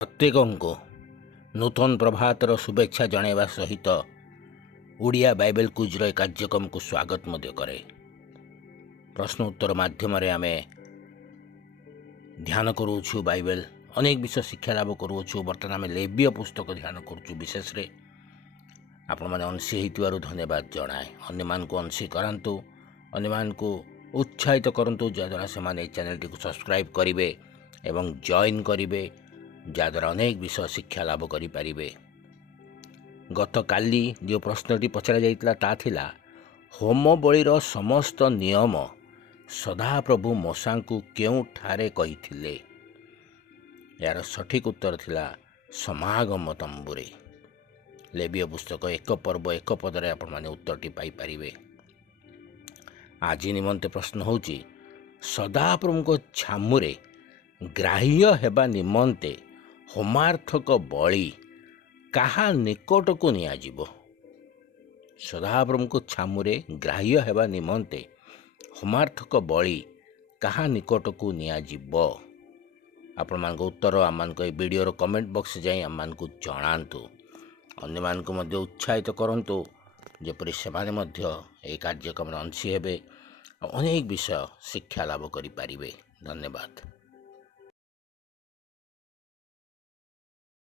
ପ୍ରତ୍ୟେକଙ୍କୁ ନୂତନ ପ୍ରଭାତର ଶୁଭେଚ୍ଛା ଜଣାଇବା ସହିତ ଓଡ଼ିଆ ବାଇବେଲ କୁଇଜ୍ର ଏ କାର୍ଯ୍ୟକ୍ରମକୁ ସ୍ୱାଗତ ମଧ୍ୟ କରେ। ପ୍ରଶ୍ନ ଉତ୍ତର ମାଧ୍ୟମରେ ଆମେ ଧ୍ୟାନ କରୁଛୁ ବାଇବେଲ, ଅନେକ ବିଷୟ ଶିକ୍ଷା ଲାଭ କରୁଅଛୁ। ବର୍ତ୍ତମାନ ଆମେ ଲେବୀୟ ପୁସ୍ତକ ଧ୍ୟାନ କରୁଛୁ। ବିଶେଷରେ ଆପଣମାନେ ଅଂଶୀ ହୋଇଥିବାରୁ ଧନ୍ୟବାଦ ଜଣାଏ। ଅନ୍ୟମାନଙ୍କୁ ଅଂଶୀ କରାନ୍ତୁ, ଅନ୍ୟମାନଙ୍କୁ ଉତ୍ସାହିତ କରନ୍ତୁ, ଯାହାଦ୍ୱାରା ସେମାନେ ଏହି ଚ୍ୟାନେଲଟିକୁ ସବସ୍କ୍ରାଇବ୍ କରିବେ ଏବଂ ଜଏନ୍ କରିବେ, ଯାହାଦ୍ୱାରା ଅନେକ ବିଷୟ ଶିକ୍ଷା ଲାଭ କରିପାରିବେ। ଗତକାଲି ଯେଉଁ ପ୍ରଶ୍ନଟି ପଚରାଯାଇଥିଲା ତାହା ଥିଲା, ହୋମ ବଳିର ସମସ୍ତ ନିୟମ ସଦାପ୍ରଭୁ ମୂଷାଙ୍କୁ କେଉଁଠାରେ କହିଥିଲେ? ଏହାର ସଠିକ୍ ଉତ୍ତର ଥିଲା ସମାଗମ ତମ୍ବୁରେ। ଲେବୀୟ ପୁସ୍ତକ 1 ପର୍ବ 1 ପଦରେ ଆପଣମାନେ ଉତ୍ତରଟି ପାଇପାରିବେ। ଆଜି ନିମନ୍ତେ ପ୍ରଶ୍ନ ହେଉଛି, ସଦାପ୍ରଭୁଙ୍କ ଛାମୁରେ ଗ୍ରାହ୍ୟ ହେବା ନିମନ୍ତେ ହୋମାର୍ଥକ ବଳି କାହା ନିକଟକୁ ନିଆଯିବ? ସଦାପ୍ରଭୁଙ୍କ ଛାମୁରେ ଗ୍ରାହ୍ୟ ହେବା ନିମନ୍ତେ ହୋମାର୍ଥକ ବଳି କାହା ନିକଟକୁ ନିଆଯିବ? ଆପଣମାନଙ୍କ ଉତ୍ତର ଆମମାନଙ୍କ ଏହି ଭିଡ଼ିଓର କମେଣ୍ଟ ବକ୍ସ ଯାଇ ଆମମାନଙ୍କୁ ଜଣାନ୍ତୁ। ଅନ୍ୟମାନଙ୍କୁ ମଧ୍ୟ ଉତ୍ସାହିତ କରନ୍ତୁ, ଯେପରି ସେମାନେ ମଧ୍ୟ ଏହି କାର୍ଯ୍ୟକ୍ରମରେ ଅଂଶୀ ହେବେ, ଅନେକ ବିଷୟ ଶିକ୍ଷା ଲାଭ କରିପାରିବେ। ଧନ୍ୟବାଦ।